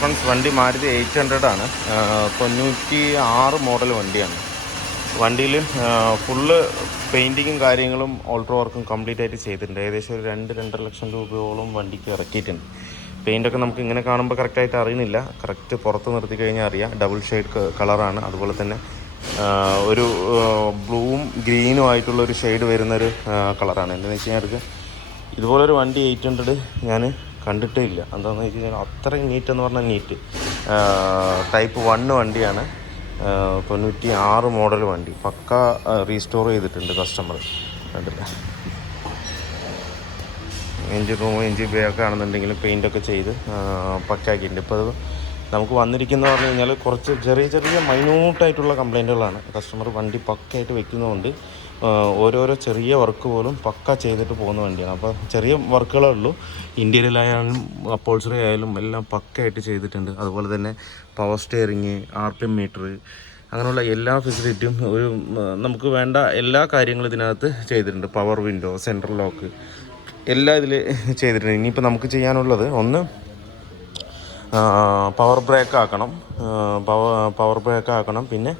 Friends, വണ്ടി മാരുതി 800 ആണ്. 96 model വണ്ടിയാണ്. വണ്ടിയിൽ ഫുള്ള് പെയിൻറ്റിങ്ങും കാര്യങ്ങളും ഓൾട്രോ വർക്കും കംപ്ലീറ്റ് ആയിട്ട് ചെയ്തിട്ടുണ്ട്. ഏകദേശം ഒരു 2-2.5 ലക്ഷം രൂപയോളം വണ്ടിക്ക് ഇറക്കിയിട്ടുണ്ട്. പെയിൻറ്റൊക്കെ നമുക്ക് ഇങ്ങനെ കാണുമ്പോൾ കറക്റ്റായിട്ട് അറിയുന്നില്ല. കറക്റ്റ് പുറത്ത് നിർത്തി കഴിഞ്ഞാൽ അറിയാം. ഡബിൾ ഷെയ്ഡ് കളറാണ്. അതുപോലെ തന്നെ ഒരു ബ്ലൂവും ഗ്രീനും ആയിട്ടുള്ള ഒരു ഷെയ്ഡ് വരുന്നൊരു കളറാണ്. എന്താണെന്ന് വെച്ച് കഴിഞ്ഞാൽ ഇതുപോലൊരു വണ്ടി 800 ഞാൻ കണ്ടിട്ടേ ഇല്ല. എന്താണെന്ന് വെച്ച് കഴിഞ്ഞാൽ അത്രയും നീറ്റ് എന്ന് പറഞ്ഞാൽ നീറ്റ്. ടൈപ്പ് 1 വണ്ടിയാണ്. 96 മോഡൽ വണ്ടി. പക്ക റീസ്റ്റോർ ചെയ്തിട്ടുണ്ട് കസ്റ്റമർ. കണ്ടില്ല, എൻജിൻ റൂം എൻജിൻ ബേ ഒക്കെ ആണെന്നുണ്ടെങ്കിലും പെയിൻ്റൊക്കെ ചെയ്ത് പക്കാക്കിയിട്ടുണ്ട്. ഇപ്പോൾ അത് നമുക്ക് വന്നിരിക്കുന്നത് പറഞ്ഞു കഴിഞ്ഞാൽ കുറച്ച് ചെറിയ മൈന്യൂട്ടായിട്ടുള്ള കംപ്ലൈൻറ്റുകളാണ്. കസ്റ്റമർ വണ്ടി പക്കയായിട്ട് വെക്കുന്നതുകൊണ്ട് ഓരോരോ ചെറിയ വർക്ക് പോലും പക്ക ചെയ്തിട്ട് പോകുന്ന വണ്ടിയാണ്. അപ്പോൾ ചെറിയ വർക്കുകളേ ഉള്ളൂ. ഇൻറ്റീരിയലായാലും അപ്പോൾസറി ആയാലും എല്ലാം പക്കയായിട്ട് ചെയ്തിട്ടുണ്ട്. അതുപോലെ തന്നെ പവർ സ്റ്റിയറിങ്, RPM മീറ്റർ, അങ്ങനെയുള്ള എല്ലാ ഫെസിലിറ്റിയും നമുക്ക് വേണ്ട എല്ലാ കാര്യങ്ങളും ഇതിനകത്ത് ചെയ്തിട്ടുണ്ട്. പവർ വിൻഡോ, സെൻട്രൽ ലോക്ക് എല്ലാം ഇതിൽ ചെയ്തിട്ടുണ്ട്. ഇനിയിപ്പോൾ നമുക്ക് ചെയ്യാനുള്ളത് ഒന്ന് പവർ ബ്രേക്ക് ആക്കണം. പിന്നെ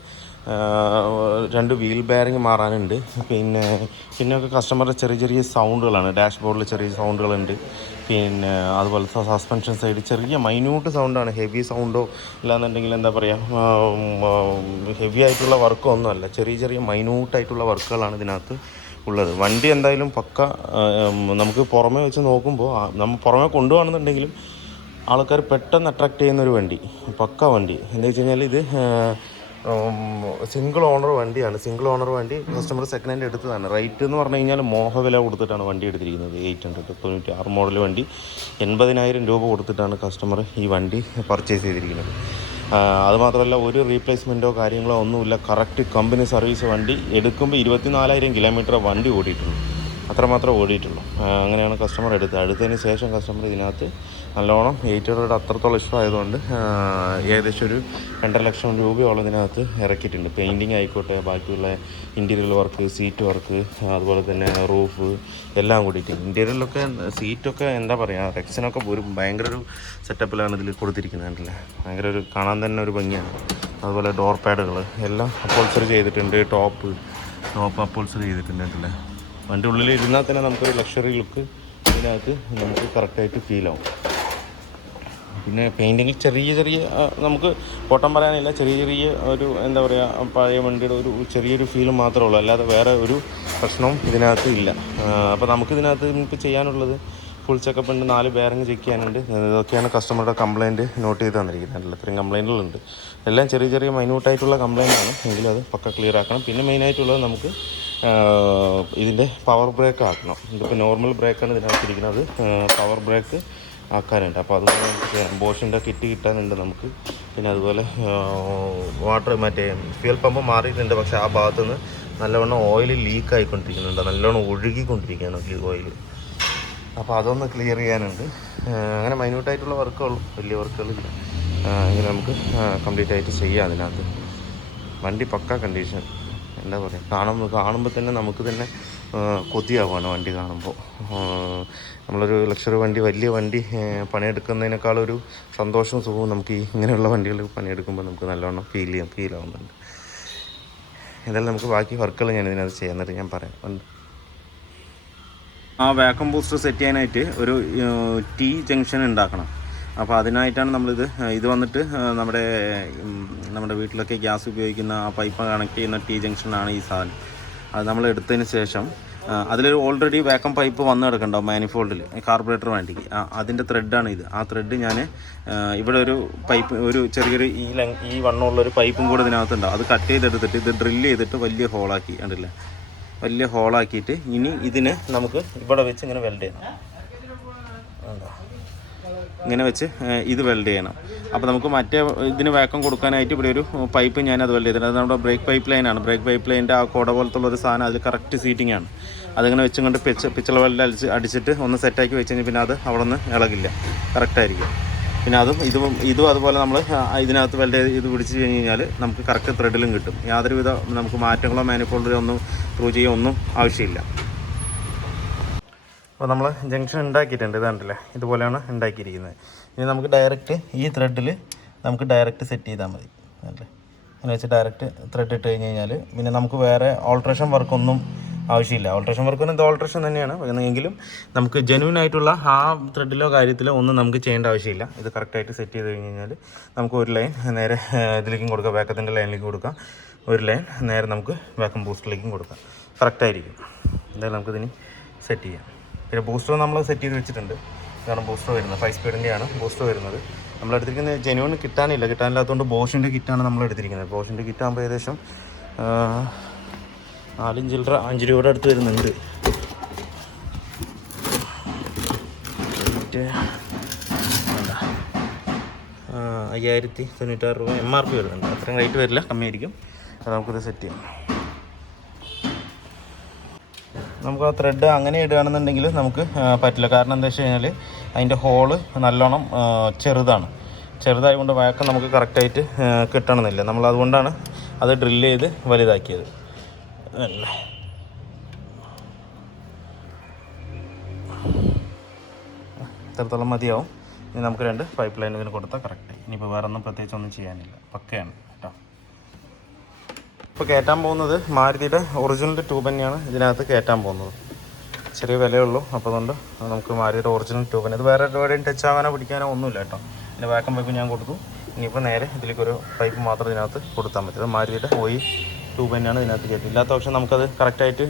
2 വീൽ ബെയറിങ് മാറാനുണ്ട്. പിന്നെയൊക്കെ കസ്റ്റമറുടെ ചെറിയ സൗണ്ടുകളാണ്. ഡാഷ്ബോർഡിൽ ചെറിയ സൗണ്ടുകളുണ്ട്. പിന്നെ അതുപോലെ സസ്പെൻഷൻ സൈഡ് ചെറിയ മൈന്യൂട്ട് സൗണ്ടാണ്. ഹെവി സൗണ്ടോ ഇല്ലാന്നുണ്ടെങ്കിൽ എന്താ പറയുക, ഹെവി ആയിട്ടുള്ള വർക്കോ ഒന്നുമല്ല. ചെറിയ മൈന്യൂട്ടായിട്ടുള്ള വർക്കുകളാണ് ഇതിനകത്ത് ഉള്ളത്. വണ്ടി എന്തായാലും പക്ക. നമുക്ക് പുറമേ വെച്ച് നോക്കുമ്പോൾ നമ്മൾ പുറമേ കൊണ്ടുപോകണമെന്നുണ്ടെങ്കിലും ആൾക്കാർ പെട്ടെന്ന് അട്രാക്റ്റ് ചെയ്യുന്നൊരു വണ്ടി, പക്ക വണ്ടി. എന്താ വെച്ച് കഴിഞ്ഞാൽ ഇത് സിംഗിൾ ഓണർ വണ്ടിയാണ്. സിംഗിൾ ഓണർ വണ്ടി കസ്റ്റമർ സെക്കൻഡ് ഹാൻഡ് എടുത്തതാണ്. റേറ്റ് എന്ന് പറഞ്ഞു കഴിഞ്ഞാൽ മോഹവില കൊടുത്തിട്ടാണ് വണ്ടി എടുത്തിരിക്കുന്നത്. 896 മോഡൽ വണ്ടി 80,000 രൂപ കൊടുത്തിട്ടാണ് കസ്റ്റമർ ഈ വണ്ടി പർച്ചേസ് ചെയ്തിരിക്കുന്നത്. അതുമാത്രമല്ല, ഒരു റീപ്ലേസ്മെൻറ്റോ കാര്യങ്ങളോ ഒന്നുമില്ല. Correct company service. വണ്ടി എടുക്കുമ്പോൾ 24,000 കിലോമീറ്റർ വണ്ടി ഓടിയിട്ടുള്ളൂ. അത്രമാത്രം ഓടിയിട്ടുള്ളൂ. അങ്ങനെയാണ് കസ്റ്റമർ എടുത്തതിന് ശേഷം കസ്റ്റമർ ഇതിനകത്ത് നല്ലോണം 800 അത്രത്തോളം ഇഷ്ടമായതുകൊണ്ട് ഏകദേശം ഒരു 2.5 ലക്ഷം രൂപയോളം ഇതിനകത്ത് ഇറക്കിയിട്ടുണ്ട്. പെയിൻറ്റിങ് ആയിക്കോട്ടെ, ബാക്കിയുള്ള ഇൻറ്റീരിയൽ വർക്ക്, സീറ്റ് വർക്ക്, അതുപോലെ തന്നെ റൂഫ് എല്ലാം കൂടിയിട്ട്. ഇൻറ്റീരിയലൊക്കെ സീറ്റൊക്കെ എന്താ പറയുക, റെക്സിനൊക്കെ ഭയങ്കര ഒരു സെറ്റപ്പിലാണ് ഇതിൽ കൊടുത്തിരിക്കുന്നത്. കണ്ടില്ലേ, ഭയങ്കര ഒരു കാണാൻ തന്നെ ഒരു ഭംഗിയാണ്. അതുപോലെ ഡോർ പാഡുകൾ എല്ലാം അപ്പോൾസറി ചെയ്തിട്ടുണ്ട്. ടോപ്പ് അപ്പോൾസറി ചെയ്തിട്ടുണ്ട്. കണ്ടില്ലേ, വണ്ടി ഉള്ളിൽ ഇരുന്നാൽ തന്നെ നമുക്കൊരു ലക്ഷറി ലുക്ക് ഇതിനകത്ത് നമുക്ക് കറക്റ്റായിട്ട് ഫീലാവും. പിന്നെ പെയിൻറ്റിങ്ങിൽ ചെറിയ നമുക്ക് കോട്ടം പറയാനില്ല. ചെറിയ ഒരു എന്താ പറയുക, പഴയ വണ്ടിയുടെ ഒരു ചെറിയൊരു ഫീലും മാത്രമേ ഉള്ളൂ. അല്ലാതെ വേറെ ഒരു പ്രശ്നവും ഇതിനകത്ത് ഇല്ല. അപ്പോൾ നമുക്കിതിനകത്ത് ഇപ്പോൾ ചെയ്യാനുള്ളത് ഫുൾ ചെക്കപ്പ് ഉണ്ട്, 4 ബെയറിങ് ചെക്ക് ചെയ്യാനുണ്ട്. ഇതൊക്കെയാണ് കസ്റ്റമറുടെ കംപ്ലയിൻറ്റ് നോട്ട് ചെയ്ത് തന്നിരിക്കുന്നത്. ഇത്രയും കംപ്ലയിൻറ്റുകളുണ്ട്. എല്ലാം ചെറിയ മൈന്യൂട്ടായിട്ടുള്ള കംപ്ലയിൻ്റാണ്. എങ്കിലും അത് പക്ക ക്ലിയർ ആക്കണം. പിന്നെ മെയിനായിട്ടുള്ളത് നമുക്ക് ഇതിൻ്റെ പവർ ബ്രേക്ക് ആക്കണം. ഇതിപ്പോൾ നോർമൽ ബ്രേക്കാണ് ഇതിനകത്തിരിക്കുന്നത്. പവർ ബ്രേക്ക് ആക്കാനുണ്ട്. അപ്പോൾ അതുപോലെ നമുക്ക് ബോഷിൻ്റെ കിറ്റ് കിട്ടാനുണ്ട് നമുക്ക്. പിന്നെ അതുപോലെ മറ്റേ ഫ്യൂൽ പമ്പ് മാറിയിട്ടുണ്ട്. പക്ഷേ ആ ഭാഗത്തുനിന്ന് നല്ലവണ്ണം ഓയിൽ ലീക്ക് ആയിക്കൊണ്ടിരിക്കുന്നുണ്ട്. നല്ലവണ്ണം ഒഴുകിക്കൊണ്ടിരിക്കുകയാണ് ഓയിൽ. അപ്പോൾ അതൊന്ന് ക്ലിയർ ചെയ്യാനുണ്ട്. അങ്ങനെ മൈന്യൂട്ടായിട്ടുള്ള വർക്കുള്ളൂ, വലിയ വർക്കുകളില്ല. ഇങ്ങനെ നമുക്ക് കംപ്ലീറ്റ് ആയിട്ട് ചെയ്യാം. അതിനകത്ത് വണ്ടി പക്ക കണ്ടീഷൻ. എന്താ പറയുക, കാണുമ്പോൾ തന്നെ നമുക്ക് തന്നെ കൊതിയാവുകയാണ് വണ്ടി കാണുമ്പോൾ. നമ്മളൊരു ലക്ഷറി വണ്ടി, വലിയ വണ്ടി പണിയെടുക്കുന്നതിനേക്കാളൊരു സന്തോഷവും സുഖവും നമുക്ക് ഇങ്ങനെയുള്ള വണ്ടികൾ പണിയെടുക്കുമ്പോൾ നമുക്ക് നല്ലോണം ഫീലാവുന്നുണ്ട്. എന്തായാലും നമുക്ക് ബാക്കി വർക്കുകൾ ഞാൻ ഇതിനകത്ത് ചെയ്യാൻ ഞാൻ പറയാം. ആ വാക്വം ബൂസ്റ്റർ സെറ്റ് ചെയ്യാനായിട്ട് ഒരു T ജംഗ്ഷൻ ഉണ്ടാക്കണം. അപ്പോൾ അതിനായിട്ടാണ് ഇത് വന്നിട്ട് നമ്മുടെ വീട്ടിലൊക്കെ ഗ്യാസ് ഉപയോഗിക്കുന്ന ആ പൈപ്പ് കണക്ട് ചെയ്യുന്ന T ജംഗ്ഷനാണ് ഈ സാധനം. അത് നമ്മൾ എടുത്തതിന് ശേഷം അതിലൊരു ഓൾറെഡി വാക്വം പൈപ്പ് വന്ന് കിടക്കുന്നുണ്ടാവും മാനിഫോൾഡിൽ, കാർബറേറ്റർ വണ്ടിക്ക്. അതിൻ്റെ ത്രെഡാണ് ഇത്. ആ ത്രെഡ് ഞാൻ ഇവിടെ ഒരു പൈപ്പ്, ഒരു ചെറിയൊരു ഈ വണ്ണമുള്ളൊരു പൈപ്പും കൂടെ ഇതിനകത്തുണ്ടാവും. അത് കട്ട് ചെയ്തെടുത്തിട്ട് ഇത് ഡ്രില്ല് ചെയ്തിട്ട് വലിയ ഹോളാക്കി, കണ്ടില്ലേ, വലിയ ഹോളാക്കിയിട്ട് ഇനി ഇതിന് നമുക്ക് ഇവിടെ വെച്ച് ഇങ്ങനെ വെൽഡ് ചെയ്യണം. ഇങ്ങനെ വെച്ച് ഇത് വെൽഡ് ചെയ്യണം. അപ്പോൾ നമുക്ക് മറ്റേ ഇതിന് വാക്വം കൊടുക്കാനായിട്ട് ഇവിടെ ഒരു പൈപ്പ് ഞാനത് വെൽഡ് ചെയ്തിട്ടുണ്ട്. അത് നമ്മുടെ ബ്രേക്ക് പൈപ്പ് ലൈനാണ്. ബ്രേക്ക് പൈപ്പ് ലൈനിൻ്റെ ആ കോട പോലത്തുള്ളൊരു സാധനം, അതിൽ കറക്റ്റ് സീറ്റിംഗ് ആണ്. അതിങ്ങനെ വെച്ചും കൊണ്ട് പിച്ചള വെൽഡ് അടിച്ചിട്ട് ഒന്ന് സെറ്റാക്കി വെച്ച് കഴിഞ്ഞാൽ പിന്നെ അത് അവിടെ നിന്ന് ഇളകില്ല, കറക്റ്റായിരിക്കും. പിന്നെ ഇതും അതുപോലെ നമ്മൾ ഇതിനകത്ത് വെൽഡ് ഇത് പിടിച്ച് കഴിഞ്ഞ് കഴിഞ്ഞാൽ നമുക്ക് കറക്റ്റ് ത്രെഡിലും കിട്ടും. യാതൊരുവിധ നമുക്ക് മാറ്റങ്ങളോ മാനിഫോൾഡിലോ ഒന്നും ത്രൂ ചെയ്യുകയോ ഒന്നും ആവശ്യമില്ല. അപ്പോൾ നമ്മൾ ജംഗ്ഷൻ ഉണ്ടാക്കിയിട്ടുണ്ട്. ഇതാണ്ടല്ലേ, ഇതുപോലെയാണ് ഉണ്ടാക്കിയിരിക്കുന്നത്. ഇനി നമുക്ക് ഡയറക്റ്റ് ഈ ത്രെഡിൽ നമുക്ക് ഡയറക്റ്റ് സെറ്റ് ചെയ്താൽ മതി അല്ലേ. അങ്ങനെ വെച്ച് ഡയറക്റ്റ് ത്രെഡ് ഇട്ട് കഴിഞ്ഞ് കഴിഞ്ഞാൽ പിന്നെ നമുക്ക് വേറെ ഓൾട്രേഷൻ വർക്കൊന്നും ആവശ്യമില്ല. ഓൾട്രേഷൻ വർക്കൊന്നും ഇത് ഓൾട്രേഷൻ തന്നെയാണ് എങ്കിലും നമുക്ക് ജെന്യൂൻ ആയിട്ടുള്ള ആ ത്രെഡിലോ കാര്യത്തിലോ ഒന്നും നമുക്ക് ചെയ്യേണ്ട ആവശ്യമില്ല. ഇത് കറക്റ്റായിട്ട് സെറ്റ് ചെയ്ത് കഴിഞ്ഞ് കഴിഞ്ഞാൽ നമുക്ക് ഒരു ലൈൻ നേരെ ഇതിലേക്കും കൊടുക്കാം, ബാക്കത്തിൻ്റെ ലൈനിലേക്കും കൊടുക്കാം, ഒരു ലൈൻ നേരെ നമുക്ക് ബാക്കും ബൂസ്റ്ററിലേക്കും കൊടുക്കാം. കറക്റ്റായിരിക്കും. എന്തായാലും നമുക്കിതിന് സെറ്റ് ചെയ്യാം. പിന്നെ ബൂസ്റ്റർ നമ്മൾ സെറ്റ് ചെയ്ത് വെച്ചിട്ടുണ്ട്. ഇതാണ് ബൂസ്റ്റർ വരുന്നത്, 5 സ്പീഡിൻ്റെയാണ് ബൂസ്റ്റർ വരുന്നത്. നമ്മളെടുത്തിരിക്കുന്നത് ജെന്യൂൻ കിട്ടാനില്ലാത്തതുകൊണ്ട് ബോഷിൻ്റെ കിറ്റാണ് നമ്മൾ എടുത്തിരിക്കുന്നത്. ബോഷിൻ്റെ കിറ്റാകുമ്പോൾ ഏകദേശം 4 ചില്ലറ 5 രൂപയുടെ അടുത്ത് വരുന്നുണ്ട്. 5096 രൂപ MRP വരുന്നുണ്ട്. അത്രയും റേറ്റ് വരില്ല, കമ്മിയായിരിക്കും. അത് നമുക്കിത് സെറ്റ് ചെയ്യാം. നമുക്ക് ആ ത്രെഡ് അങ്ങനെ ഇടുകയാണെന്നുണ്ടെങ്കിൽ നമുക്ക് പറ്റില്ല. കാരണം എന്താ വെച്ച് കഴിഞ്ഞാൽ അതിൻ്റെ ഹോള് നല്ലോണം ചെറുതായതുകൊണ്ട് വഴക്കം നമുക്ക് കറക്റ്റായിട്ട് കിട്ടണമെന്നില്ല. നമ്മൾ അതുകൊണ്ടാണ് അത് ഡ്രില്ല് ചെയ്ത് വലുതാക്കിയത് അല്ലേ. ഇത്രത്തോളം മതിയാവും. ഇനി നമുക്ക് 2 പൈപ്പ് ലൈൻ ഇതിന് കൊടുത്താൽ കറക്റ്റായി. ഇനിയിപ്പോൾ വേറെ ഒന്നും പ്രത്യേകിച്ച് ഒന്നും ചെയ്യാനില്ല, പക്കയാണ് കേട്ടോ. ഇപ്പോൾ കയറ്റാൻ പോകുന്നത് മാരുതിയുടെ ഒറിജിനൽ ട്യൂബ് തന്നെയാണ് ഇതിനകത്ത് കയറ്റാൻ പോകുന്നത്. ചെറിയ വിലയുള്ളൂ, അപ്പോൾ അതുകൊണ്ട് നമുക്ക് മാരുതിയുടെ ഒറിജിനൽ ട്യൂബ് തന്നെ. ഇത് വേറെ എവിടെയും ടച്ച് ആകാനോ പിടിക്കാനോ ഒന്നുമില്ല കേട്ടോ. ഇതിൻ്റെ വാക്കം പൈപ്പ് ഞാൻ കൊടുത്തു. ഇനിയിപ്പോൾ നേരെ ഇതിലേക്കൊരു പൈപ്പ് മാത്രം ഇതിനകത്ത് കൊടുത്താൽ മതി. അത് മാരുതിയുടെ ഓയിൽ ട്യൂബ് തന്നെയാണ് ഇതിനകത്ത് കയറ്റി. ഇല്ലാത്ത പക്ഷം നമുക്കത് കറക്റ്റായിട്ട്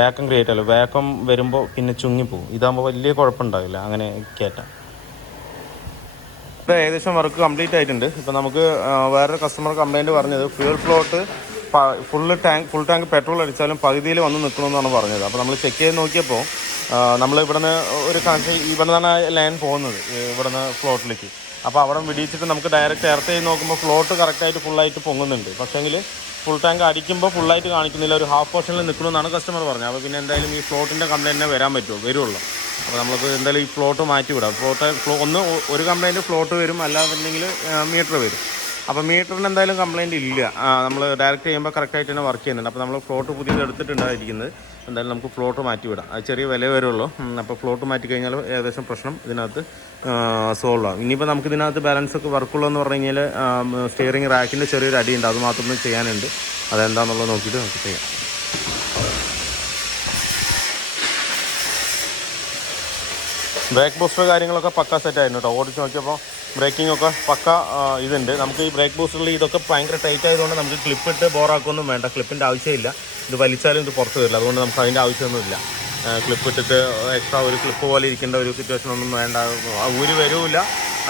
വാക്കം ക്രിയേറ്റ് ആവില്ല. വാക്കം വരുമ്പോൾ പിന്നെ ചുങ്ങിപ്പോവും. ഇതാകുമ്പോൾ വലിയ കുഴപ്പമുണ്ടാവില്ല അങ്ങനെ കയറ്റാം. ഇപ്പോൾ ഏകദേശം വർക്ക് കംപ്ലീറ്റ് ആയിട്ടുണ്ട്. ഇപ്പോൾ നമുക്ക് വേറൊരു കസ്റ്റമർ കംപ്ലയിൻറ്റ് പറഞ്ഞത് fuel float full tank petrol അടിച്ചാലും പകുതിയിൽ വന്ന് നിൽക്കണമെന്നാണ് പറഞ്ഞത്. അപ്പോൾ നമ്മൾ ചെക്ക് ചെയ്ത് നോക്കിയപ്പോൾ നമ്മൾ ഇവിടുന്ന് ഒരു കണക്ഷൻ ഇവിടെ നിന്നാണ് ലൈൻ പോകുന്നത് ഇവിടുന്ന് ഫ്ലോട്ടിലേക്ക്. അപ്പോൾ അവിടെ വിടിയിച്ചിട്ട് നമുക്ക് ഡയറക്റ്റ് എർത്ത് ചെയ്ത് നോക്കുമ്പോൾ ഫ്ലോട്ട് കറക്റ്റായിട്ട് ഫുള്ളായിട്ട് പൊങ്ങുന്നുണ്ട്. പക്ഷേങ്കിൽ ഫുൾ ടാങ്ക് അടിക്കുമ്പോൾ ഫുള്ളായിട്ട് കാണിക്കുന്നില്ല, ഒരു ഹാഫ് പോർഷനിൽ നിൽക്കണമെന്നാണ് കസ്റ്റമർ പറഞ്ഞത്. അപ്പോൾ പിന്നെ എന്തായാലും ഈ ഫ്ലോട്ടിൻ്റെ കംപ്ലയിൻറ്റിനെ വരുള്ളൂ. അപ്പോൾ നമുക്ക് എന്തായാലും ഈ ഫ്ലോട്ട് മാറ്റി വിടാം. ഒരു കംപ്ലയിൻറ്റ് ഫ്ലോട്ട് വരും, അല്ലാന്നുണ്ടെങ്കിൽ മീറ്റർ വരും. അപ്പോൾ മീറ്ററിന് എന്തായാലും കംപ്ലയിൻറ്റ് ഇല്ല. നമ്മൾ ഡയറക്റ്റ് ചെയ്യുമ്പോൾ കറക്റ്റായിട്ട് തന്നെ വർക്ക് ചെയ്യുന്നുണ്ട്. അപ്പോൾ നമ്മൾ ഫ്ലോട്ട് പുതിയത് എടുത്തിട്ടുണ്ടായിരിക്കുന്നത്. എന്തായാലും നമുക്ക് ഫ്ലോട്ട് മാറ്റി വിടാം. അത് ചെറിയ വില വരുള്ളൂ. അപ്പോൾ ഫ്ലോട്ട് മാറ്റി കഴിഞ്ഞാൽ ഏകദേശം പ്രശ്നം ഇതിനകത്ത് സോൾവ് ആകും. ഇനിയിപ്പോൾ നമുക്ക് ഇതിനകത്ത് ബാലൻസ് ഒക്കെ വർക്കുള്ളതെന്ന് പറഞ്ഞു കഴിഞ്ഞാൽ സ്റ്റിയറിംഗ് റാക്കിൻ്റെ ചെറിയൊരു അടിയുണ്ട്, അത് മാത്രം ചെയ്യാനുണ്ട്. അതെന്താണെന്നുള്ളത് നോക്കിയിട്ട് നമുക്ക് ചെയ്യാം. ബ്രേക്ക് ബൂസ്റ്റർ കാര്യങ്ങളൊക്കെ പക്ക സെറ്റായിരുന്നു കേട്ടോ. ഓടിച്ച് നോക്കിയപ്പോൾ ബ്രേക്കിംഗ് ഒക്കെ പക്ക ഇതുണ്ട്. നമുക്ക് ഈ ബ്രേക്ക് ബൂസ്റ്ററിൽ ഇതൊക്കെ ഭയങ്കര ടൈറ്റ് ആയതുകൊണ്ട് നമുക്ക് ക്ലിപ്പിട്ട് ബോറാക്കൊന്നും വേണ്ട. ക്ലിപ്പിൻ്റെ ആവശ്യമില്ല. ഇത് വലിച്ചാലും ഇത് പുറത്ത് വരില്ല. അതുകൊണ്ട് നമുക്ക് അതിൻ്റെ ആവശ്യമൊന്നുമില്ല. ക്ലിപ്പിട്ടിട്ട് എക്സ്ട്രാ ഒരു ക്ലിപ്പ് പോലെ ഇരിക്കേണ്ട ഒരു സിറ്റുവേഷൻ ഒന്നും വേണ്ട. ഊരി വരില്ല,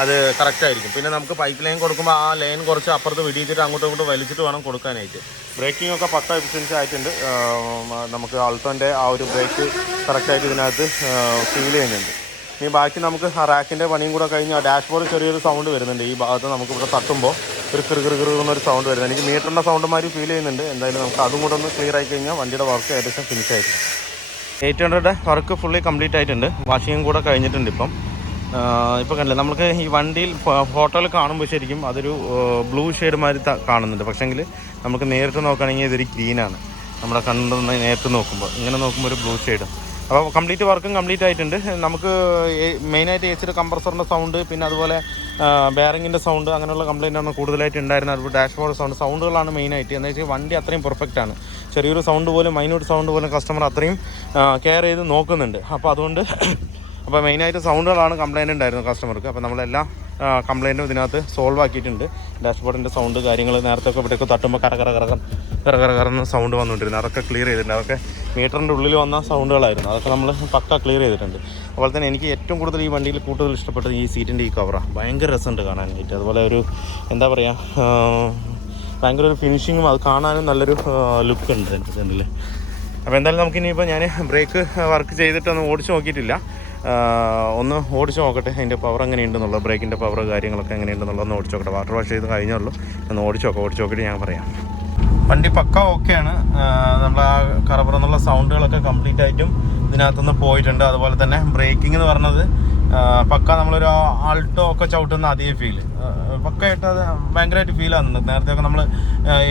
അത് കറക്റ്റായിരിക്കും. പിന്നെ നമുക്ക് പൈപ്പ് ലൈൻ കൊടുക്കുമ്പോൾ ആ ലൈൻ കുറച്ച് അപ്പുറത്ത് വിടിയിച്ചിട്ട് അങ്ങോട്ടും ഇങ്ങോട്ടും വലിച്ചിട്ട് വേണം കൊടുക്കാനായിട്ട്. ബ്രേക്കിംഗ് ഒക്കെ പക്ക എഫിഷ്യൻസി ആയിട്ടുണ്ട്. നമുക്ക് ആൾട്ടോൻ്റെ ആ ഒരു ബ്രേക്ക് കറക്റ്റായിട്ട് ഇതിനകത്ത് ഫീൽ ചെയ്യുന്നുണ്ട്. ഇനി ബാക്കി നമുക്ക് ആ റാക്കിൻ്റെ പണിയും കൂടെ കഴിഞ്ഞ് ആ ഡാഷ്ബോർഡ് ചെറിയൊരു സൗണ്ട് വരുന്നുണ്ട്. ഈ ഭാഗത്ത് നമുക്ക് ഇവിടെ തട്ടുമ്പോൾ ഒരു കിറുകിറുന്നൊരു സൗണ്ട് വരുന്നത്. എനിക്ക് മീറ്ററിൻ്റെ സൗണ്ടുമാതിരി ഫീൽ ചെയ്യുന്നുണ്ട്. എന്തായാലും നമുക്ക് അതും കൂടെ ഒന്ന് ക്ലിയർ ആയി കഴിഞ്ഞാൽ വണ്ടിയുടെ വർക്ക് ഏകദേശം ഫിനിഷ് ആയിട്ടുണ്ട്. 800 വർക്ക് ഫുള്ളി കംപ്ലീറ്റ് ആയിട്ടുണ്ട്. വാഷിങ്ങും കൂടെ കഴിഞ്ഞിട്ടുണ്ട്. ഇപ്പോൾ കണ്ടില്ലേ, നമുക്ക് ഈ വണ്ടിയിൽ ഫോട്ടോയിൽ കാണുമ്പോൾ ശരിക്കും അതൊരു ബ്ലൂ ഷെയ്ഡ് മാതിരി കാണുന്നുണ്ട്. പക്ഷേങ്കിൽ നമുക്ക് നേരിട്ട് നോക്കുകയാണെങ്കിൽ ഇതൊരു ഗ്രീനാണ്. നമ്മുടെ കണ്ണിൽ നേരിട്ട് നോക്കുമ്പോൾ ഇങ്ങനെ നോക്കുമ്പോൾ ഒരു ബ്ലൂ ഷെയ്ഡ്. അപ്പോൾ വർക്കും കംപ്ലീറ്റ് ആയിട്ടുണ്ട്. നമുക്ക് മെയിനായിട്ട് എസിയുടെ കംപ്രസറിൻ്റെ സൗണ്ട്, പിന്നെ അതുപോലെ ബെയറിങ്ങിൻ്റെ സൗണ്ട്, അങ്ങനെയുള്ള കംപ്ലയിൻ്റാണ് കൂടുതലായിട്ട് ഉണ്ടായിരുന്നത്. അതുപോലെ ഡാഷ്ബോർഡ് സൗണ്ടുകളാണ് മെയിനായിട്ട്. എന്ന് വെച്ചാൽ വണ്ടി അത്രയും പെർഫെക്റ്റാണ്. ചെറിയൊരു സൗണ്ട് പോലും, മൈന്യൂട്ട് സൗണ്ട് പോലും കസ്റ്റമർ അത്രയും കെയർ ചെയ്ത് നോക്കുന്നുണ്ട്. അപ്പോൾ അതുകൊണ്ട് മെയിനായിട്ട് സൗണ്ടുകളാണ് കംപ്ലയിൻ്റ് ഉണ്ടായിരുന്നത് കസ്റ്റമർക്ക്. അപ്പോൾ നമ്മളെല്ലാ കംപ്ലയിൻറ്റും ഇതിനകത്ത് സോൾവ് ആക്കിയിട്ടുണ്ട്. ഡാഷ്ബോർഡിൻ്റെ സൗണ്ട് കാര്യങ്ങൾ നേരത്തെ ഒക്കെ ഇവിടെയൊക്കെ തട്ടുമ്പോൾ കറകറന്ന സൗണ്ട് വന്നുകൊണ്ടിരുന്നു. അതൊക്കെ ക്ലിയർ ചെയ്തിട്ടുണ്ട്. അതൊക്കെ മീറ്ററിൻ്റെ ഉള്ളിൽ വന്ന സൗണ്ടുകളായിരുന്നു. അതൊക്കെ നമ്മൾ പക്ക ക്ലിയർ ചെയ്തിട്ടുണ്ട്. അതുപോലെ തന്നെ എനിക്ക് ഏറ്റവും കൂടുതൽ ഈ വണ്ടിയിൽ കൂടുതൽ ഇഷ്ടപ്പെട്ടത് ഈ സീറ്റിൻ്റെ ഈ കവറാണ്. ഭയങ്കര രസമുണ്ട് കാണാനായിട്ട്. അതുപോലെ ഒരു എന്താ പറയുക, ഭയങ്കര ഒരു ഫിനിഷിങ്ങും അത് കാണാനും നല്ലൊരു ലുക്ക് ഉണ്ട് ഇതിൻ്റെ. അപ്പോൾ എന്തായാലും നമുക്കിനിയിപ്പോൾ ഞാൻ ബ്രേക്ക് വർക്ക് ചെയ്തിട്ടൊന്നും ഓടിച്ച് നോക്കിയിട്ടില്ല. ഒന്ന് ഓടിച്ച് നോക്കട്ടെ അതിൻ്റെ പവർ എങ്ങനെയുണ്ടെന്നുള്ളത്, ബ്രേക്കിൻ്റെ പവർ കാര്യങ്ങളൊക്കെ എങ്ങനെയുണ്ടെന്നുള്ളതൊന്ന് ഓടിച്ച് നോക്കട്ടെ. വാട്ടർ വാഷ് ചെയ്ത് കഴിഞ്ഞുള്ളൂ. ഒന്ന് ഓടിച്ച് നോക്കിയിട്ട് ഞാൻ പറയാം. വണ്ടി പക്ക ഓക്കെയാണ്. നമ്മൾ ആ കറപുറന്നുള്ള സൗണ്ടുകളൊക്കെ കംപ്ലീറ്റ് ആയിട്ടും ഇതിനകത്തുനിന്ന് പോയിട്ടുണ്ട്. അതുപോലെ തന്നെ ബ്രേക്കിംഗ് എന്ന് പറഞ്ഞത് പക്ക നമ്മളൊരു ആൾട്ടോ ഒക്കെ ചവിട്ടുന്ന അതേ ഫീൽ പക്കയായിട്ട് അത് ഭയങ്കരമായിട്ട് ഫീൽ ആകുന്നുണ്ട്. നേരത്തെയൊക്കെ നമ്മൾ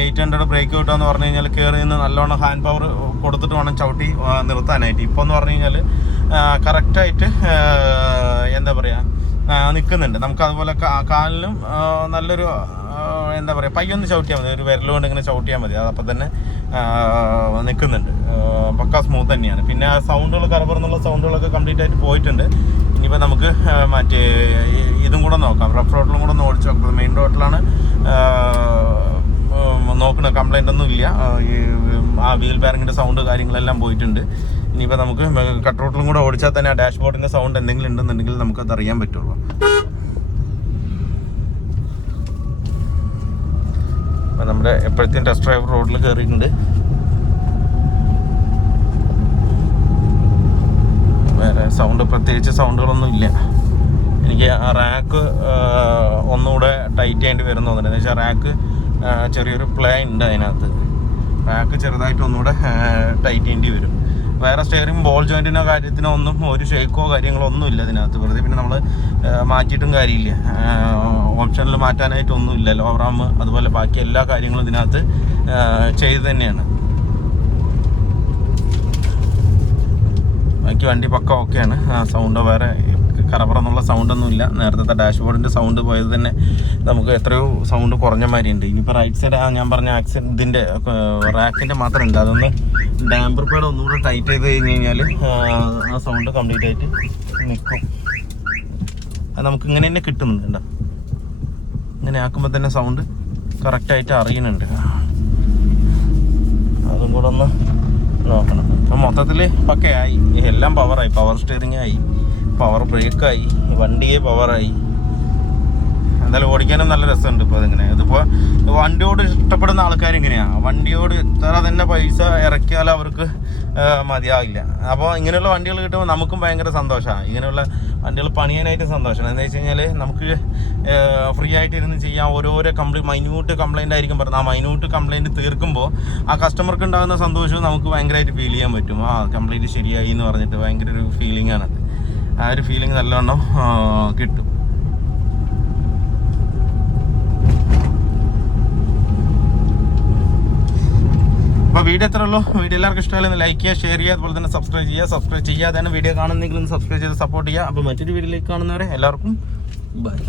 800 ബ്രേക്ക് കിട്ടുകയെന്ന് പറഞ്ഞു കഴിഞ്ഞാൽ കയറി നിന്ന് നല്ലോണം ഹാൻഡ് പവർ കൊടുത്തിട്ട് വേണം ചവിട്ടി നിർത്താനായിട്ട്. ഇപ്പോൾ എന്ന് പറഞ്ഞു കഴിഞ്ഞാൽ കറക്റ്റായിട്ട് എന്താ പറയുക, നിൽക്കുന്നുണ്ട്. നമുക്ക് അതുപോലെ കാലിലും നല്ലൊരു എന്താ പറയുക, പയ്യൊന്ന് ചവിട്ടിയാൽ മതി, ഒരു വിരലുകൊണ്ട് ഇങ്ങനെ ചവിട്ടിയാൽ മതി, അതപ്പം തന്നെ നിൽക്കുന്നുണ്ട്. പക്ക സ്മൂത്ത് തന്നെയാണ്. പിന്നെ ആ സൗണ്ടുകൾ, കറപറന്നുള്ള സൗണ്ടുകളൊക്കെ കംപ്ലീറ്റ് ആയിട്ട് പോയിട്ടുണ്ട്. ഇനിയിപ്പോൾ നമുക്ക് മറ്റേ ഇതും കൂടെ നോക്കാം, റഫ് റോഡിലും കൂടെ ഒന്ന് ഓടിച്ച് നോക്കുന്നത്. മെയിൻ റോഡിലാണ് നോക്കുന്നത്, കംപ്ലൈൻ്റ് ഒന്നും ഇല്ല. ആ വീൽ ബാരിങ്ങിൻ്റെ സൗണ്ട് കാര്യങ്ങളെല്ലാം പോയിട്ടുണ്ട്. ഇനിയിപ്പോൾ നമുക്ക് കട്ട് റോട്ടിലും കൂടെ ഓടിച്ചാൽ തന്നെ ആ ഡാഷ്ബോർഡിൻ്റെ സൗണ്ട് എന്തെങ്കിലും ഉണ്ടെന്നുണ്ടെങ്കിൽ നമുക്കത് അറിയാൻ പറ്റുള്ളൂ. അപ്പം നമ്മുടെ എപ്പോഴത്തെയും ടെസ്റ്റ് ഡ്രൈവർ റോഡിൽ കയറിയിട്ടുണ്ട്. വേറെ സൗണ്ട്, പ്രത്യേകിച്ച് സൗണ്ടുകളൊന്നും ഇല്ല. എനിക്ക് ആ റാക്ക് ഒന്നുകൂടെ ടൈറ്റ് ചെയ്യേണ്ടി വരുന്നു തോന്നുന്നുണ്ട്. എന്ന് വെച്ചാൽ റാക്ക് ചെറിയൊരു പ്ലേ ഉണ്ട് അതിനകത്ത്. റാക്ക് ചെറുതായിട്ട് ഒന്നുകൂടെ ടൈറ്റ് ചെയ്യേണ്ടി വരും. വേറെ സ്റ്റിയറിംഗ് ബോൾ ജോയിൻറ്റിനോ കാര്യത്തിനോ ഒന്നും ഒരു ഷേക്കോ കാര്യങ്ങളോ ഒന്നും ഇല്ല ഇതിനകത്ത്. വെറുതെ പിന്നെ നമ്മൾ മാറ്റിയിട്ടും കാര്യമില്ല. ഓപ്ഷനിൽ മാറ്റാനായിട്ടൊന്നും ഇല്ല. ലോവർ ആം അതുപോലെ ബാക്കി എല്ലാ കാര്യങ്ങളും ഇതിനകത്ത് ചെയ്ത് തന്നെയാണ്. ബാക്കി വണ്ടി പക്ക ഓക്കെയാണ്. സൗണ്ട് വേറെ കറപറന്നുള്ള സൗണ്ടൊന്നും ഇല്ല. നേരത്തെ ഡാഷ്ബോർഡിൻ്റെ സൗണ്ട് പോയത് തന്നെ നമുക്ക് എത്രയോ സൗണ്ട് കുറഞ്ഞ മാതിരി ഉണ്ട്. ഇനിയിപ്പോൾ റൈറ്റ് സൈഡ് ഞാൻ പറഞ്ഞ ഇതിൻ്റെ റാക്കിൻ്റെ മാത്രം ഉണ്ട്. അതൊന്ന് ഡാമ്പർ പേഡ് ഒന്നുകൂടെ ടൈറ്റ് ചെയ്ത് കഴിഞ്ഞ് കഴിഞ്ഞാൽ ആ സൗണ്ട് കംപ്ലീറ്റ് ആയിട്ട് നിൽക്കും. അത് നമുക്ക് ഇങ്ങനെ തന്നെ കിട്ടുന്നുണ്ട്. കേട്ടോ, ഇങ്ങനെ ആക്കുമ്പോൾ തന്നെ സൗണ്ട് കറക്റ്റായിട്ട് അറിയുന്നുണ്ട്. അതും കൂടെ ഒന്ന് നോക്കണം. അപ്പം മൊത്തത്തിൽ പക്കയായി, എല്ലാം പവറായി. പവർ സ്റ്റിയറിംഗ് ആയി, പവർ ബ്രേക്കായി, വണ്ടിയെ പവറായി. എന്തായാലും ഓടിക്കാനും നല്ല രസമുണ്ട്. ഇപ്പോൾ ഇതിപ്പോൾ വണ്ടിയോട് ഇഷ്ടപ്പെടുന്ന ആൾക്കാരിങ്ങനെയാണ്. വണ്ടിയോട് എത്ര തന്നെ പൈസ ഇറക്കിയാലും അവർക്ക് മതിയാവില്ല. അപ്പോൾ ഇങ്ങനെയുള്ള വണ്ടികൾ കിട്ടുമ്പോൾ നമുക്കും ഭയങ്കര സന്തോഷമാണ്. ഇങ്ങനെയുള്ള വണ്ടികൾ പണിയാനായിട്ട് സന്തോഷമാണ്. എന്താ വെച്ച് കഴിഞ്ഞാൽ നമുക്ക് ഫ്രീ ആയിട്ട് ഇരുന്ന് ചെയ്യാം. ഓരോരോ മൈന്യൂട്ട് കംപ്ലൈൻ്റ് ആയിരിക്കും പറഞ്ഞത്. ആ മൈന്യൂട്ട് കംപ്ലൈൻറ്റ് തീർക്കുമ്പോൾ ആ കസ്റ്റമർക്ക് ഉണ്ടാകുന്ന സന്തോഷവും നമുക്ക് ഭയങ്കരമായിട്ട് ഫീൽ ചെയ്യാൻ പറ്റും. ആ കംപ്ലൈൻറ്റ് ശരിയായി എന്ന് പറഞ്ഞിട്ട് ഭയങ്കര ഒരു ഫീലിംഗാണത്. ആ ഒരു ഫീലിംഗ് നല്ലോണം കിട്ടും. അപ്പോൾ വീഡിയോ എത്ര ഉള്ളൂ. വീഡിയോ എല്ലാവർക്കും ഇഷ്ടമായാലും ലൈക്ക് ചെയ്യുക, ഷെയർ ചെയ്യുക, അതുപോലെ തന്നെ സബ്സ്ക്രൈബ് ചെയ്യുക. സബ്സ്ക്രൈബ് ചെയ്യാതെയാണ് വീഡിയോ കാണുന്നെങ്കിൽ ഒന്ന് സബ്സ്ക്രൈബ് ചെയ്ത് സപ്പോർട്ട് ചെയ്യുക. അപ്പോൾ മറ്റൊരു വീഡിയോയിലേക്ക് കാണുന്നവരെ എല്ലാവർക്കും ബൈ.